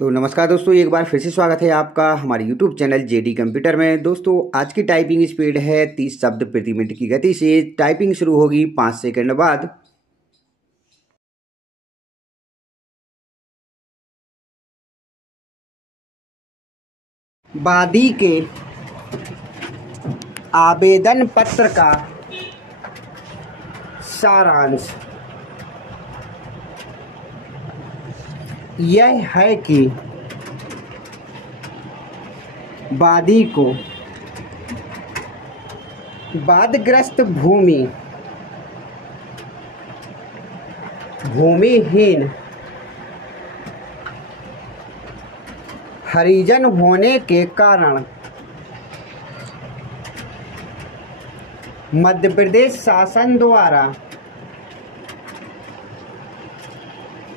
तो नमस्कार दोस्तों, एक बार फिर से स्वागत है आपका हमारे YouTube चैनल जेडी कंप्यूटर में। दोस्तों आज की टाइपिंग स्पीड है 30 शब्द प्रति मिनट की गति से। टाइपिंग शुरू होगी 5 सेकंड बाद। वादी के आवेदन पत्र का सारांश यह है कि वादी को वादग्रस्त भूमिहीन हरिजन होने के कारण मध्य प्रदेश शासन द्वारा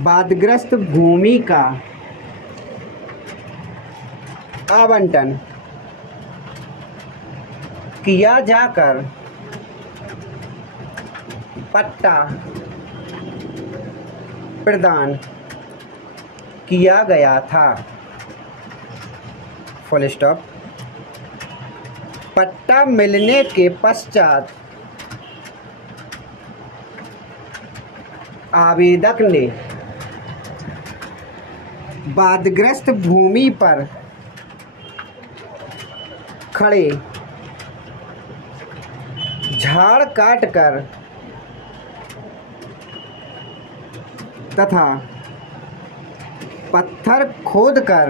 वादग्रस्त भूमि का आवंटन किया जाकर पट्टा प्रदान किया गया था। Full stop. पट्टा मिलने के पश्चात आवेदक ने वादग्रस्त भूमि पर खड़े झाड़ काटकर तथा पत्थर खोदकर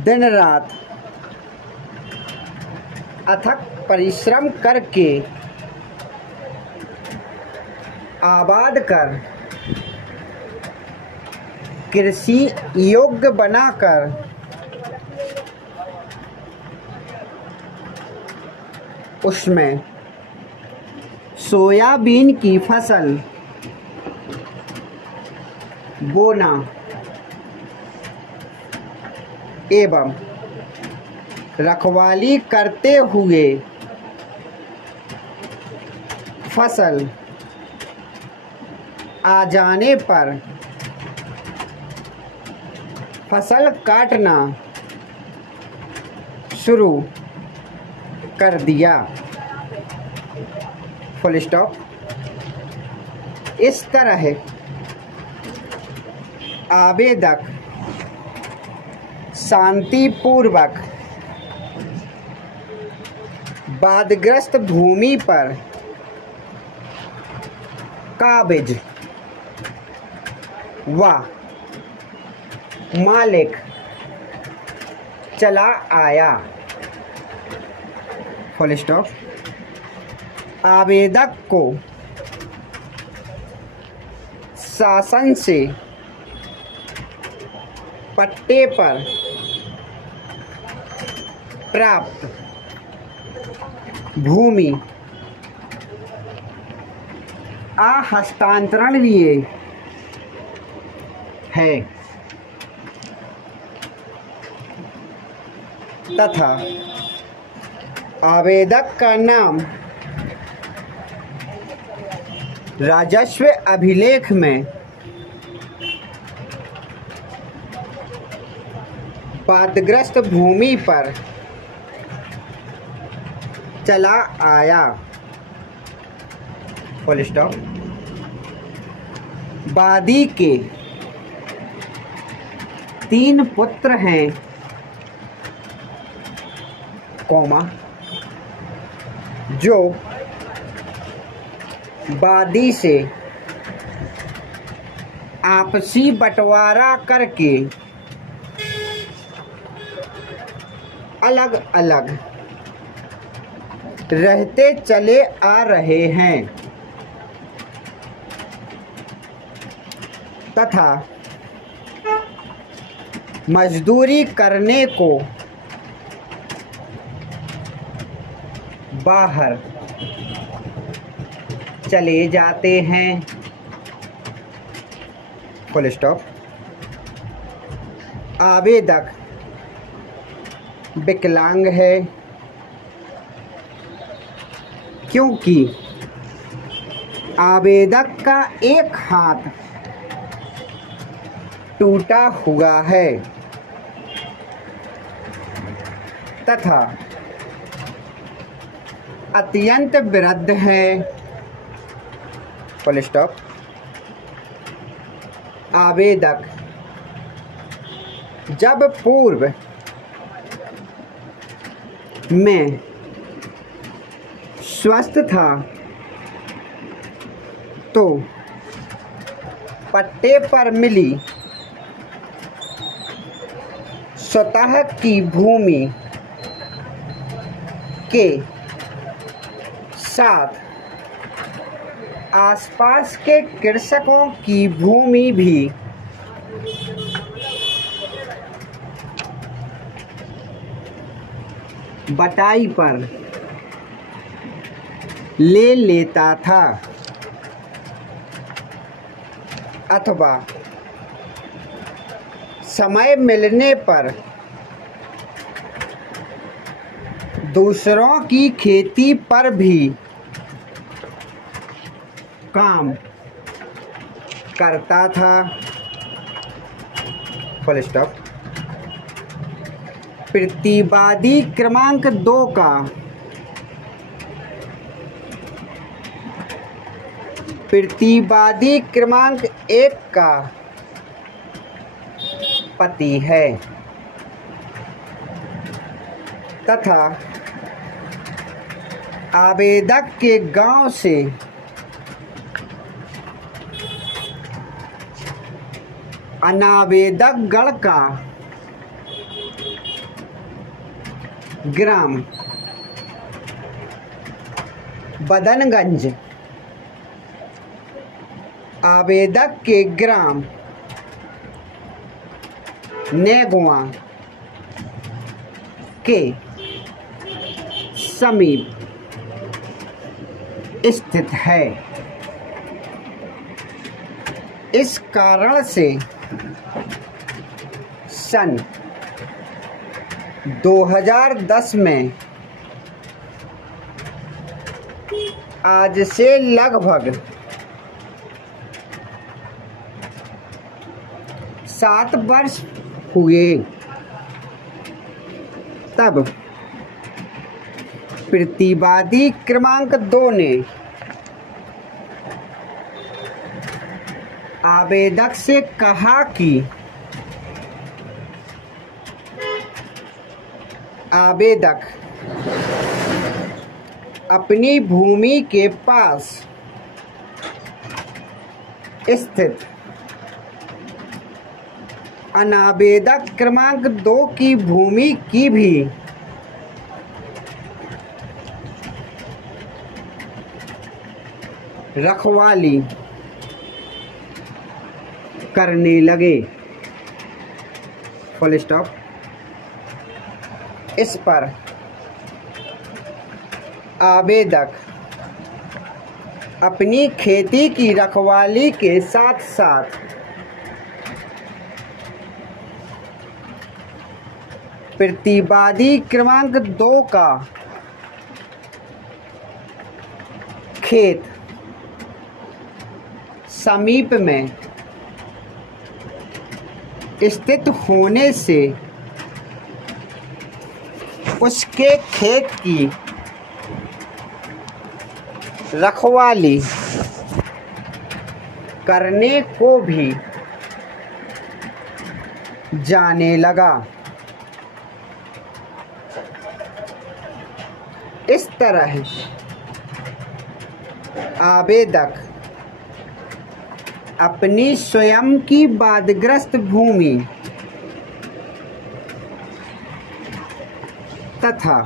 दिन रात अथक परिश्रम करके आबाद कर कृषि योग्य बनाकर उसमें सोयाबीन की फसल बोना एवं रखवाली करते हुए फसल आ जाने पर फसल काटना शुरू कर दिया। Full stop. इस तरह आवेदक शांतिपूर्वक वादग्रस्त भूमि पर काबिज व मालिक चला आया। Full stop. आवेदक को शासन से पट्टे पर प्राप्त भूमि हस्तांतरण लिए है तथा आवेदक का नाम राजस्व अभिलेख में वादग्रस्त भूमि पर चला आया। Full stop. वादी के 3 पुत्र हैं, जो वादी से आपसी बंटवारा करके अलग अलग रहते चले आ रहे हैं तथा मजदूरी करने को बाहर चले जाते हैं। Full stop. आवेदक विकलांग है क्योंकि आवेदक का एक हाथ टूटा हुआ है तथा अत्यंत वृद्ध है। Full stop. आवेदक जब पूर्व में स्वस्थ था तो पट्टे पर मिली स्वतः की भूमि के साथ आसपास के कृषकों की भूमि भी बटाई पर ले लेता था अथवा समय मिलने पर दूसरों की खेती पर भी काम करता था। Full stop. प्रतिवादी क्रमांक 2 का प्रतिवादी क्रमांक 1 का पति है तथा आवेदक के गांव से अनावेदक गढ़ का ग्राम बदनगंज आवेदक के ग्राम नेगुआ के समीप स्थित है। इस कारण से सन 2010 में आज से लगभग 7 वर्ष हुए तब प्रतिवादी क्रमांक 2 ने आवेदक से कहा कि आवेदक अपनी भूमि के पास स्थित अनावेदक क्रमांक 2 की भूमि की भी रखवाली करने लगे। Full stop. इस पर आवेदक अपनी खेती की रखवाली के साथ साथ प्रतिवादी क्रमांक 2 का खेत समीप में स्थित होने से उसके खेत की रखवाली करने को भी जाने लगा। इस तरह आवेदक अपनी स्वयं की बाढ़ग्रस्त भूमि तथा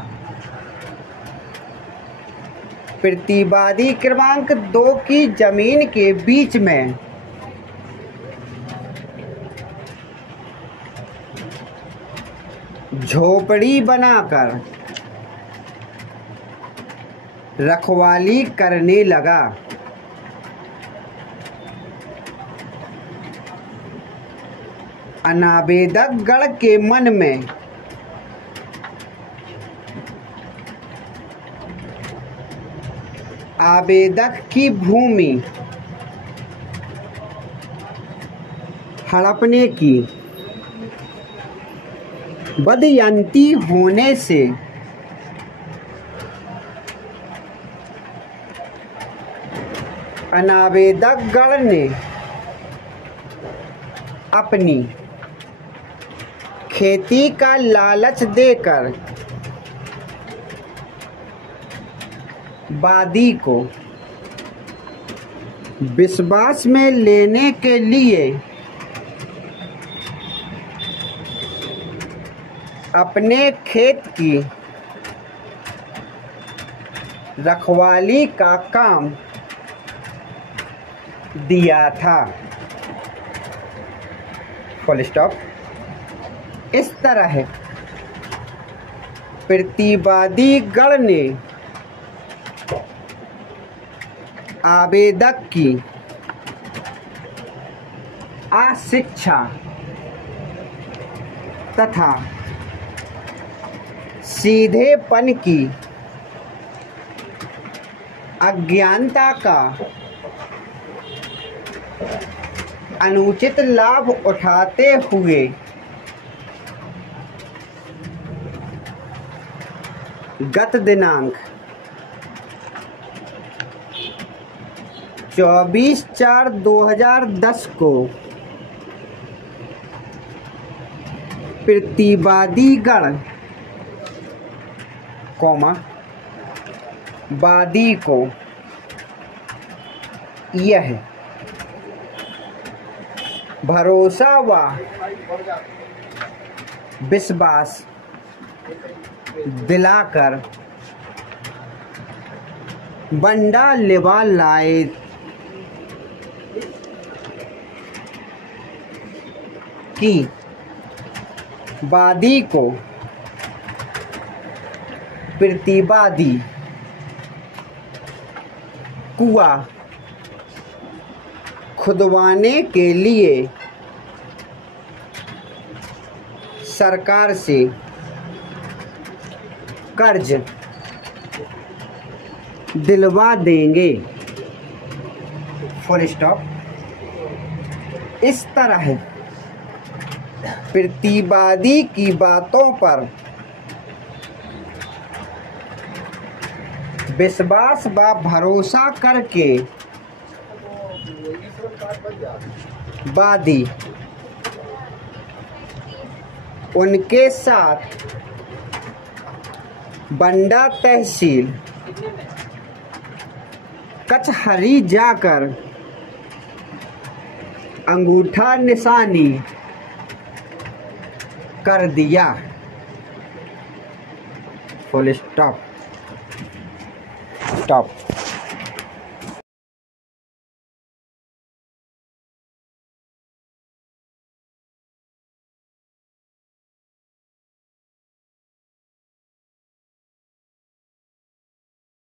प्रतिवादी क्रमांक 2 की जमीन के बीच में झोपड़ी बनाकर रखवाली करने लगा। अनावेदक गढ़ के मन में आवेदक की भूमि हड़पने की बदयंती होने से अनावेदक गण ने अपनी खेती का लालच देकर वादी को विश्वास में लेने के लिए अपने खेत की रखवाली का काम दिया था। Full stop. इस तरह प्रतिवादी गण ने आवेदक की अशिक्षा तथा सीधेपन की अज्ञानता का अनुचित लाभ उठाते हुए गत दिनांक 24/4/2010 को प्रतिवादी गण वादी को यह भरोसा व विश्वास दिलाकर बंडा लेवा लाए कि वादी को प्रतिवादी कुआं खुदवाने के लिए सरकार से कर्ज दिलवा देंगे। Full stop. इस तरह प्रतिवादी की बातों पर विश्वास व भरोसा करके वादी उनके साथ बंडा तहसील कचहरी जाकर अंगूठा निशानी कर दिया। Full stop.